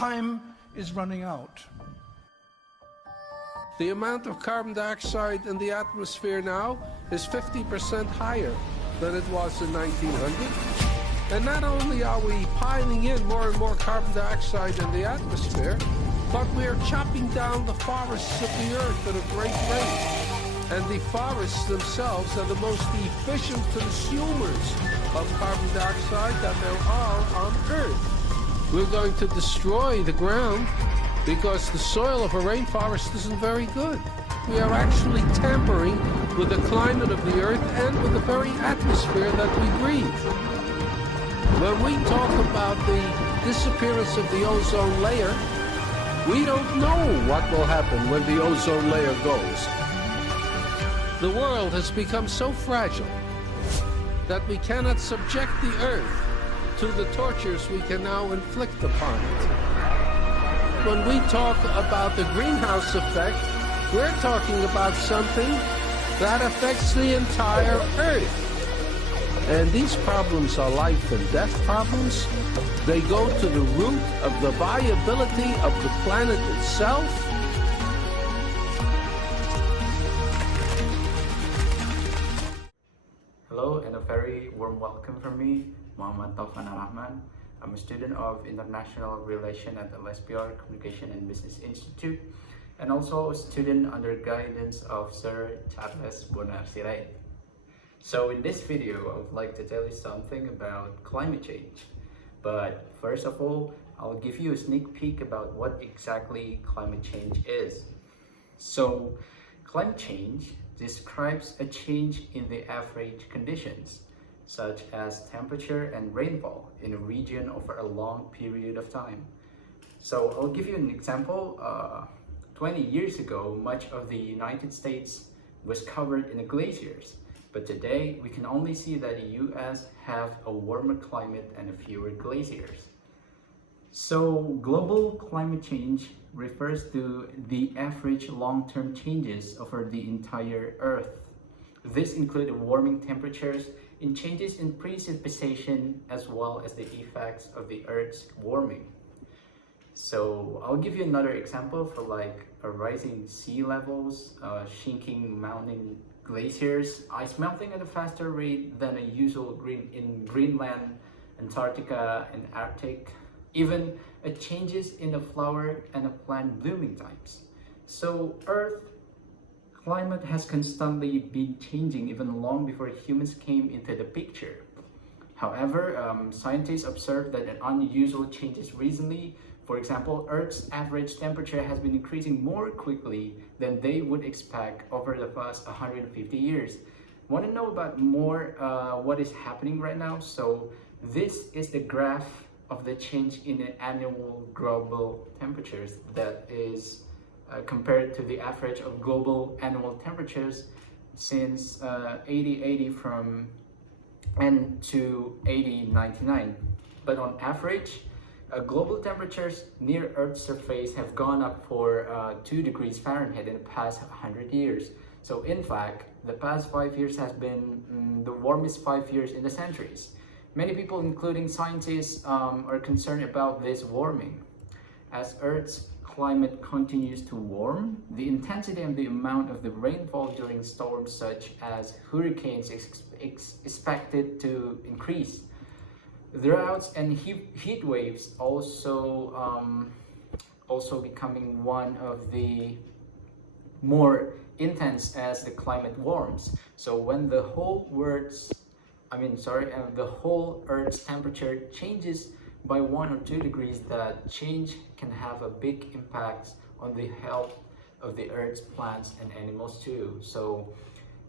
time is running out. The amount of carbon dioxide in the atmosphere now is 50% higher than it was in 1900. And not only are we piling in more and more carbon dioxide in the atmosphere, but we are chopping down the forests of the earth at a great rate. And the forests themselves are the most efficient consumers of carbon dioxide that there are on Earth. We're going to destroy the ground because the soil of a rainforest isn't very good. We are actually tampering with the climate of the Earth and with the very atmosphere that we breathe. When we talk about the disappearance of the ozone layer, we don't know what will happen when the ozone layer goes. The world has become so fragile that we cannot subject the Earth to the tortures we can now inflict upon it. When we talk about the greenhouse effect, we're talking about something that affects the entire Earth. And these problems are life and death problems. They go to the root of the viability of the planet itself. Hello and a very warm welcome from me, Taufan. I'm a student of International Relations at the LSPR Communication and Business Institute and also a student under guidance of Sir Bonar, Sirait. So in this video, I would like to tell you something about climate change. But first of all, I'll give you a sneak peek about what exactly climate change is. So climate change describes a change in the average conditions, such as temperature and rainfall in a region over a long period of time. So I'll give you an example. 20 years ago, much of the United States was covered in glaciers. But today, we can only see that the US have a warmer climate and fewer glaciers. So global climate change refers to the average long-term changes over the entire Earth. This includes warming temperatures and changes in precipitation as well as the effects of the Earth's warming. So I'll give you another example for like rising sea levels, shrinking mountain glaciers, ice melting at a faster rate than a usual in Greenland, Antarctica, and Arctic. Even changes in the flower and the plant blooming times. So Earth climate has constantly been changing even long before humans came into the picture. However, scientists observed that an unusual changes recently. For example, Earth's average temperature has been increasing more quickly than they would expect over the past 150 years. Want to know about more what is happening right now? So this is the graph of the change in the annual global temperatures that is compared to the average of global annual temperatures since 80 from and to 8099. But on average, global temperatures near Earth's surface have gone up for 2 degrees Fahrenheit in the past 100 years. So in fact, the past 5 years has been the warmest 5 years in the centuries. Many people, including scientists, are concerned about this warming. As Earth's climate continues to warm, the intensity and the amount of the rainfall during storms such as hurricanes is expected to increase. Droughts and heat waves also becoming one of the more intense as the climate warms. So when the whole Earth's temperature changes by 1 or 2 degrees, that change can have a big impact on the health of the Earth's plants and animals too. So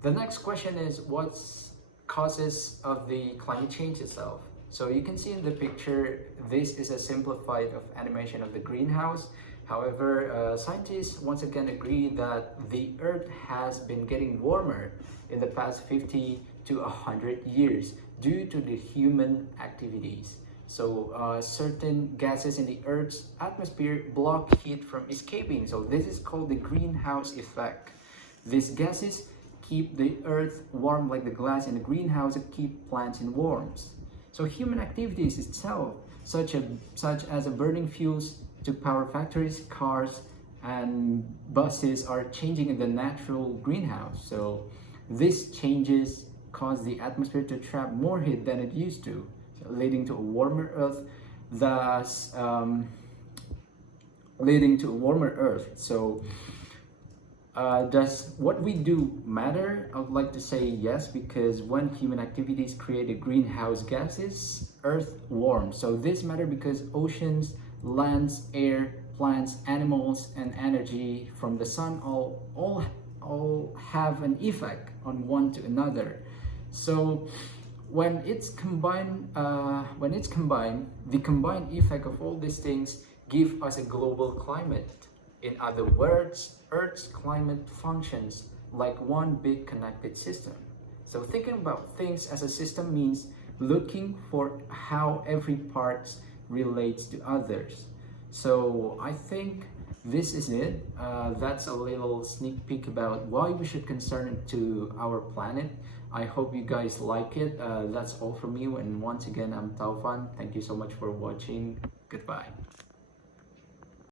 the next question is, what's causes of the climate change itself? So you can see in the picture, this is a simplified animation of the greenhouse. However, scientists once again agree that the Earth has been getting warmer in the past 50 to 100 years due to the human activities. So certain gases in the Earth's atmosphere block heat from escaping. So this is called the greenhouse effect. These gases keep the Earth warm like the glass in the greenhouse that keep plants in warmth. So human activities itself, such as burning fuels, to power factories, cars, and buses are changing in the natural greenhouse. So these changes cause the atmosphere to trap more heat than it used to, leading to a warmer Earth, thus leading to a warmer Earth. So does what we do matter? I would like to say yes, because when human activities create greenhouse gases, Earth warms. So this matter because oceans, lands, air, plants, animals, and energy from the sun all have an effect on one to another. So when it's combined, the combined effect of all these things give us a global climate. In other words, Earth's climate functions like one big connected system. So thinking about things as a system means looking for how every part relates to others. So I think this is it. That's a little sneak peek about why we should concern to our planet. I hope you guys like it. That's all from me. And once again, I'm Taufan. Thank you so much for watching. Goodbye.